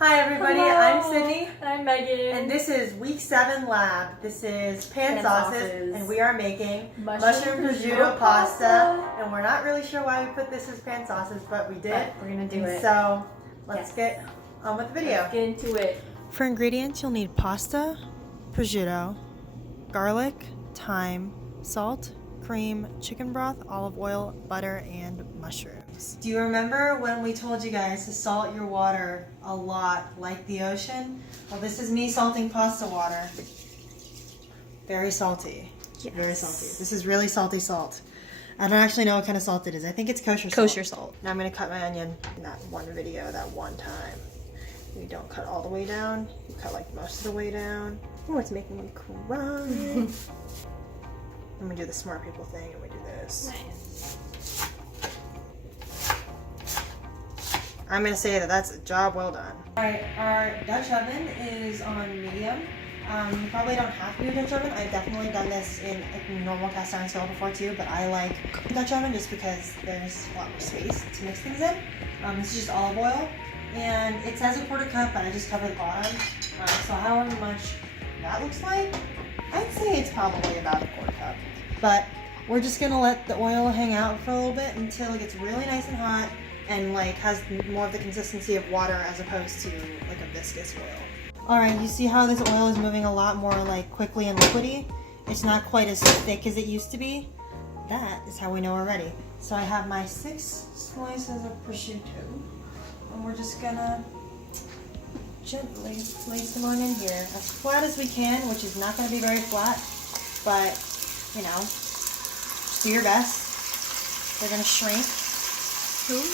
Hi everybody, Hello. I'm Sydney. And I'm Megan. And this is week 7 lab. This is pan sauces, and we are making mushroom prosciutto pasta. And we're not really sure why we put this as pan sauces, but we did. But we're gonna do it. So let's get on with the video. Let's get into it. For ingredients, you'll need pasta, prosciutto, garlic, thyme, salt, cream, chicken broth, olive oil, butter, and mushrooms. Do you remember when we told you guys to salt your water a lot like the ocean? Well, this is me salting pasta water. Very salty. Yes. Very salty. This is really salty salt. I don't actually know what kind of salt it is. I think it's kosher salt. Kosher salt. Now I'm going to cut my onion in that one video, that one time. You don't cut all the way down. You cut like most of the way down. Oh, it's making me cry. And we do the smart people thing and we do this. Nice. I'm going to say that that's a job well done. Alright, our Dutch oven is on medium. You probably don't have to do a Dutch oven. I've definitely done this in a normal cast iron skillet before too, but I like Dutch oven just because there's a lot more space to mix things in. This is just olive oil, and it says a quarter cup, but I just cover the bottom. So however much that looks like, I'd say it's probably about a quarter cup. But we're just gonna let the oil hang out for a little bit until it gets really nice and hot and like has more of the consistency of water as opposed to like a viscous oil. Alright, you see how this oil is moving a lot more like quickly and liquidy? It's not quite as thick as it used to be. That is how we know we're ready. So I have my 6 slices of prosciutto, and we're just gonna gently place them on in here as flat as we can, which is not going to be very flat, but you know, just do your best. They're going to shrink. Ooh.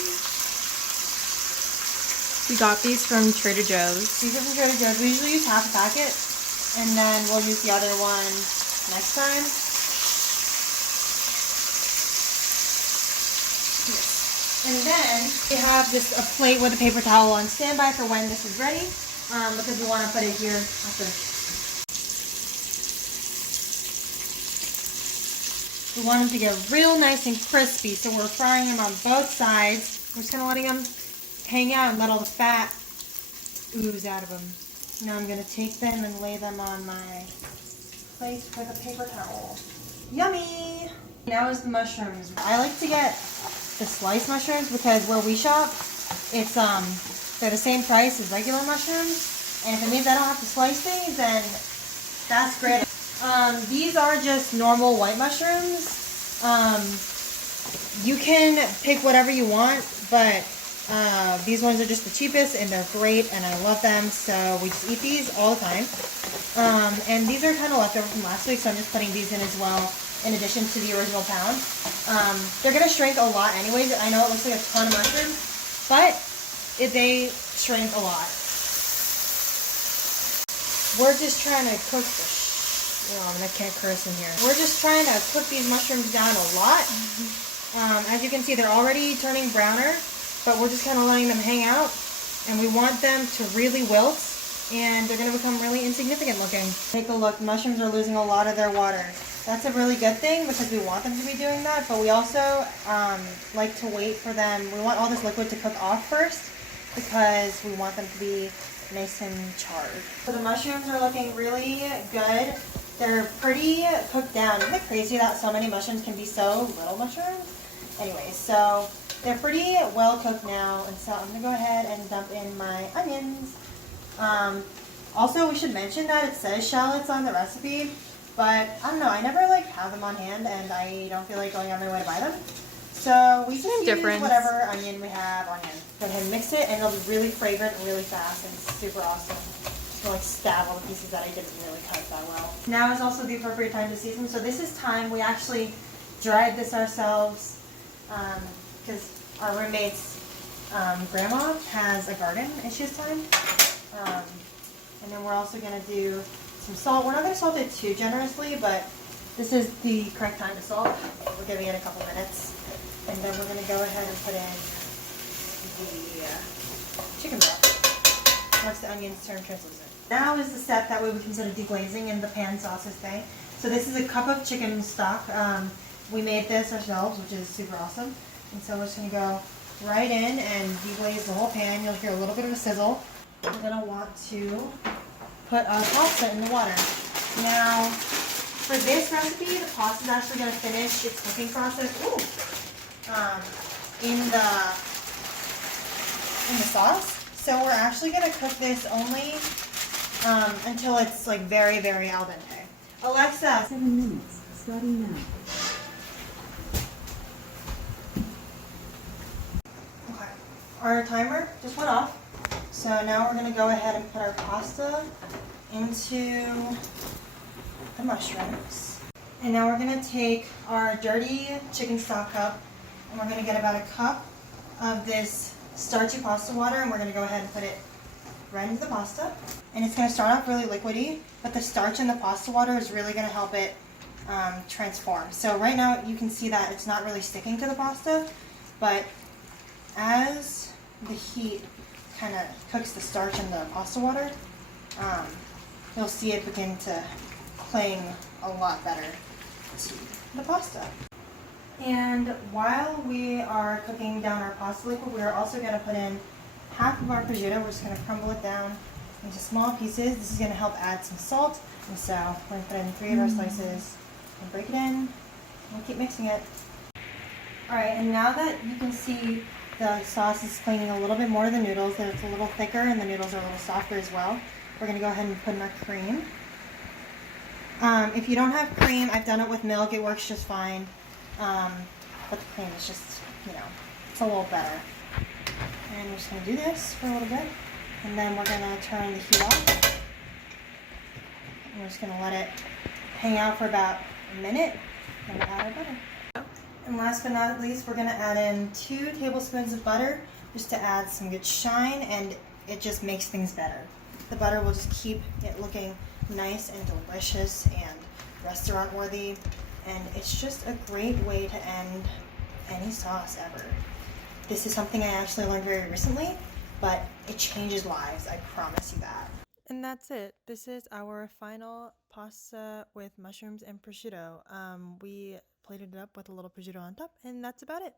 We got these from Trader Joe's. These are from Trader Joe's. We usually use half a packet, and then we'll use the other one next time. And then we have just a plate with a paper towel on standby for when this is ready, because we want to put it here after. We want them to get real nice and crispy, so we're frying them on both sides. We're just kind of letting them hang out and let all the fat ooze out of them. Now I'm going to take them and lay them on my plate with a paper towel. Yummy! Now is the mushrooms. I like to get the sliced mushrooms because where we shop, it's they're the same price as regular mushrooms, and if it means I don't have to slice things, then that's great. These are just normal white mushrooms. You can pick whatever you want, but these ones are just the cheapest and they're great and I love them, so we just eat these all the time. And these are kind of leftover from last week, so I'm just putting these in as well in addition to the original pound. They're going to shrink a lot anyways. I know it looks like a ton of mushrooms, but they shrink a lot. We're just trying to cook I can't curse in here. We're just trying to cook these mushrooms down a lot. As you can see, they're already turning browner, but we're just kind of letting them hang out, and we want them to really wilt, and they're going to become really insignificant looking. Take a look. Mushrooms are losing a lot of their water. That's a really good thing because we want them to be doing that, but we also like to wait for them. We want all this liquid to cook off first because we want them to be nice and charred. So the mushrooms are looking really good. They're pretty cooked down. Isn't it crazy that so many mushrooms can be so little mushrooms? Anyway, so they're pretty well cooked now, and so I'm going to go ahead and dump in my onions. Also, we should mention that it says shallots on the recipe, but I don't know, I never like have them on hand, and I don't feel like going out of my way to buy them. So we just use whatever onion we have on hand. Go ahead and mix it, and it'll be really fragrant really fast and super awesome. To like stab all the pieces that I didn't really cut that well. Now is also the appropriate time to season. So this is thyme. We actually dried this ourselves because our roommate's grandma has a garden and she has thyme. And then we're also going to do some salt. We're not going to salt it too generously, but this is the correct time to salt. We're giving it a couple minutes. And then we're going to go ahead and put in the chicken broth once the onions turn translucent. Now is the step that we would consider deglazing in the pan sauces thing. So this is a cup of chicken stock. We made this ourselves, which is super awesome. And so we're just going to go right in and deglaze the whole pan. You'll hear a little bit of a sizzle. we're gonna want to put our pasta in the water. Now, for this recipe, the pasta is actually gonna finish its cooking process in the sauce. So we're actually gonna cook this only until it's like very, very al dente. Alexa. 7 minutes, starting now. Okay, our timer just went off. So now we're gonna go ahead and put our pasta into the mushrooms. And now we're gonna take our dirty chicken stock cup and we're gonna get about a cup of this starchy pasta water and we're gonna go ahead and put it right into the pasta. And it's gonna start off really liquidy, but the starch in the pasta water is really gonna help it transform. So right now you can see that it's not really sticking to the pasta, but as the heat kind of cooks the starch in the pasta water, you'll see it begin to cling a lot better to the pasta. And while we are cooking down our pasta liquid, we are also going to put in half of our prosciutto. We're just going to crumble it down into small pieces. This is going to help add some salt. And so we're going to put in 3 of our slices and break it in. And we'll keep mixing it. Alright, and now that you can see the sauce is clinging a little bit more to the noodles, that it's a little thicker and the noodles are a little softer as well, we're going to go ahead and put in our cream. If you don't have cream, I've done it with milk, it works just fine. But the cream is just, it's a little better. And we're just going to do this for a little bit. And then we're going to turn the heat off. And we're just going to let it hang out for about a minute. Then we'll add our butter. And last but not least, we're going to add in 2 tablespoons of butter just to add some good shine, and it just makes things better. The butter will just keep it looking nice and delicious and restaurant worthy, and it's just a great way to end any sauce ever. This is something I actually learned very recently, but it changes lives, I promise you that. And that's it. This is our final pasta with mushrooms and prosciutto. We plated it up with a little prosciutto on top, and that's about it.